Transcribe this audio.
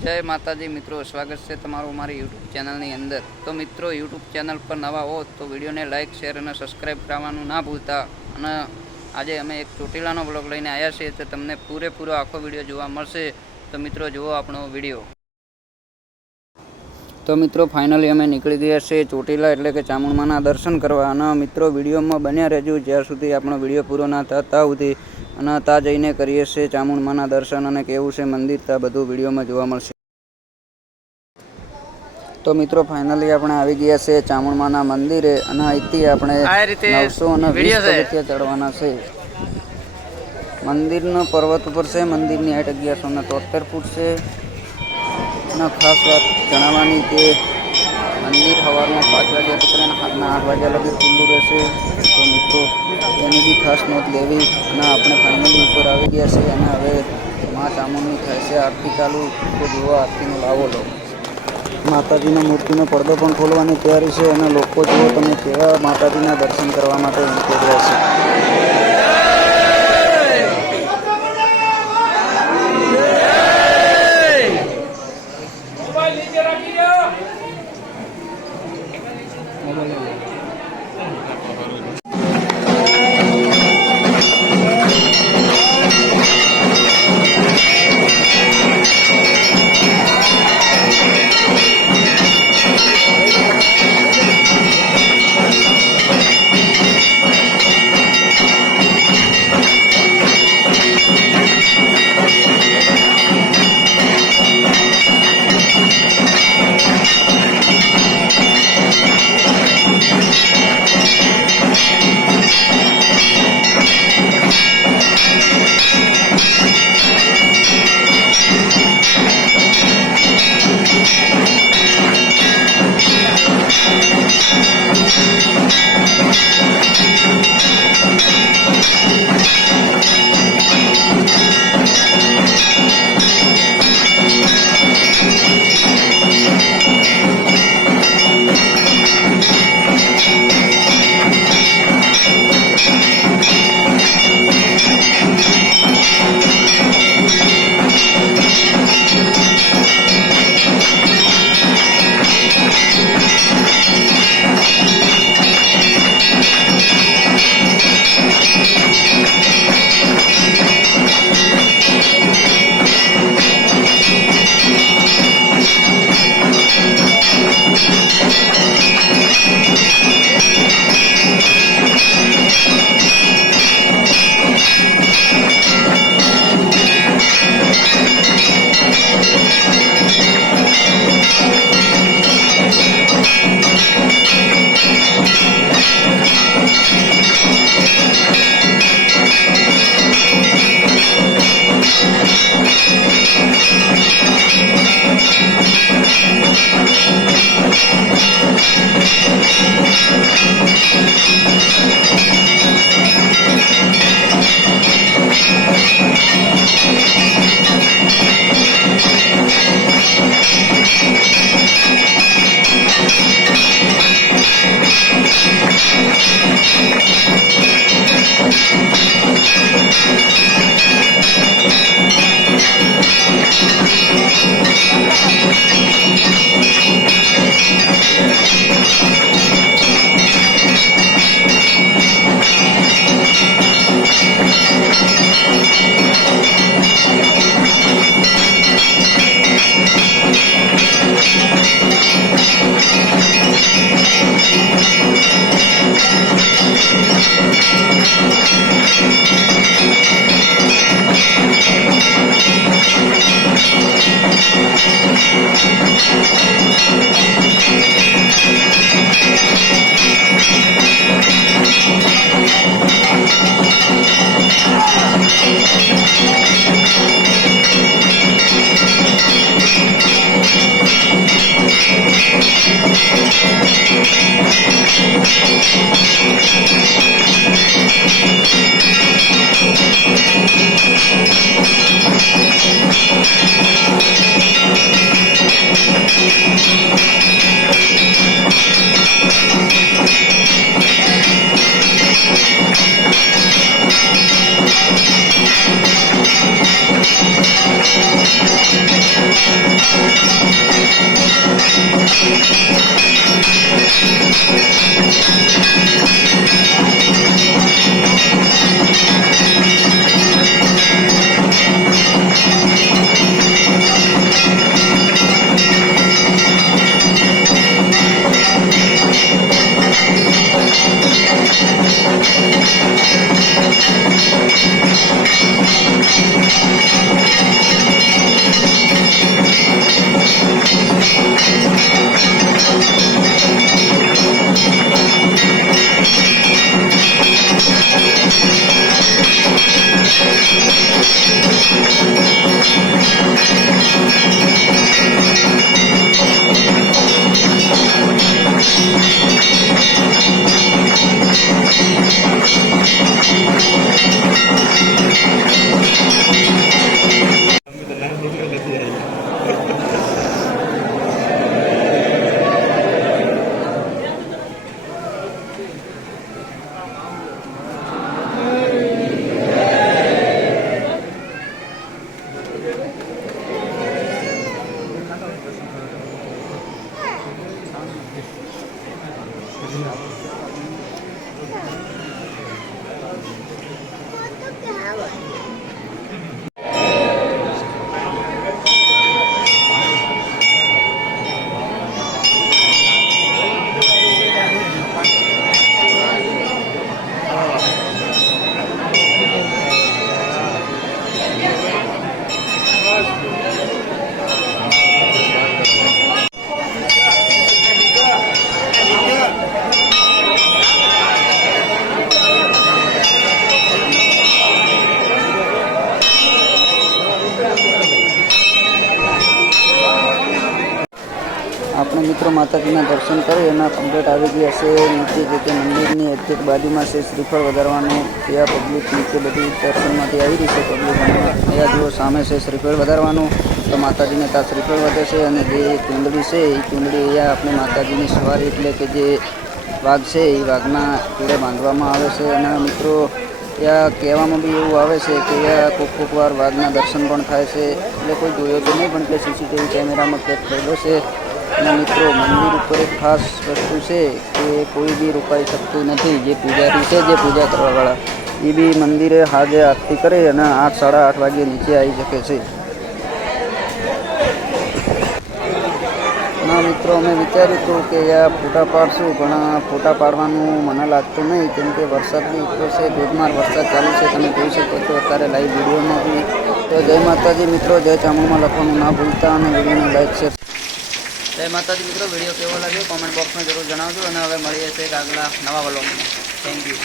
जय माताजी मित्रों, स्वागत है तमारू मारी यूट्यूब चेनल अंदर। तो मित्रों, यूट्यूब चेनल पर नवा हो तो वीडियो ने लाइक शेर और सब्सक्राइब करवानुं ना भूलता। अने आजे अमे एक ચોટીલાનો ब्लॉग लईने आया छे तो तमने पूरेपूरो आखो वीडियो जोवा मळशे। तो मित्रों जुओ आपणो वीडियो। तो मित्रों फाइनली अमे निकળી गया छे ચોટીલા એટલે કે ચામુંડમાના दर्शन करवा। અને मित्रों वीडियो में बन्या रहेजो ज्यार सुधी आपणो वीडियो पूरो ना थता सुधी। અને તા જઈને કરીએ છે ચામુંડમાના દર્શન અને કેવું છે મંદિર તા બધું વિડીયોમાં જોવા મળશે। तो मित्रों फाइनली આપણે આવી ગયા છે ચામુંડમાના મંદિરે અને અહીંથી આપણે 920 પગથિયા ચડવાના છે। મંદિરનો પર્વત ઉપર છે। મંદિરની હાઈટ 1173 ફૂટ છે। અને ખાસ વાત જણાવવાની કે મંદિર સવારમાં 5 વાગ્યાથી કરીને રાતના 8 વાગ્યા લગી ખુલ્લું રહેશે। તો મિત્રો એની બી ખાસ નોંધ લેવી। અને આપણે ફાઇનલી ઉપર આવી ગયા છે અને હવે મા ચામુંડની થાય છે આરતી ચાલુ। તો જુઓ આરતીનો લાવો લો। માતાજીના મૂર્તિનો પડદો પણ ખોલવાની તૈયારી છે અને લોકો જુઓ તમે કેવા માતાજીના દર્શન કરવા માટે ઉમટી રહ્યા છે। આપણે મિત્રો માતાજીના દર્શન કરી અને કમ્પ્લીટ આવી ગયા છે નીચે જે કે મંદિરની એક્ઝેક્ટ બાજુમાં છે શ્રીફળ વધારવાનું. ત્યાં પબ્લિક નીચે બધી દર્શનમાંથી આવી રહી છે પબ્લિક. અહીંયા જુઓ સામે છે શ્રીફળ વધારવાનું. તો માતાજીને ત્યાં શ્રીફળ વધે છે અને જે ચૂંદડી છે એ ચૂંદડી અહીંયા આપણે માતાજીની સવારી એટલે કે જે વાઘ છે એ વાઘના જોડે બાંધવામાં આવે છે. અને મિત્રો ત્યાં કહેવામાં બી એવું આવે છે કે અહીંયા કોક વાર વાઘના દર્શન પણ થાય છે. એટલે કોઈ જોયો તો નહીં પણ કે સીસીટીવી કેમેરામાં કેદ થયેલો છે. અને મિત્રો મંદિર ઉપર એક ખાસ વસ્તુ છે કે કોઈ બી રોકાઈ શકતું નથી. જે પૂજારી છે જે પૂજા કરવાવાળા એ બી મંદિરે હાજે આરતી કરે અને 8 સાડા 8 વાગે નીચે આવી શકે છે. ના મિત્રો અમે વિચાર્યું હતું કે આ ફોટા પાડશું પણ ફોટા પાડવાનું મને લાગતું નહીં કેમ કે વરસાદ બી એટલો છે. ધોધમાર વરસાદ ચાલુ છે તમે જોઈ શકો છો અત્યારે લાઈવ વિડીયોમાં બી. તો જય માતાજી મિત્રો, જય ચામુંડમાં લખવાનું ના ભૂલતા અને વિડીયોને લાઈક શેર. જય માતાજી મિત્રો, વિડીયો કેવો લાગ્યો કોમેન્ટ બોક્સમાં જરૂર જણાવજો અને હવે મળીએ છીએ આગલા નવા વ્લોગમાં. Thank you.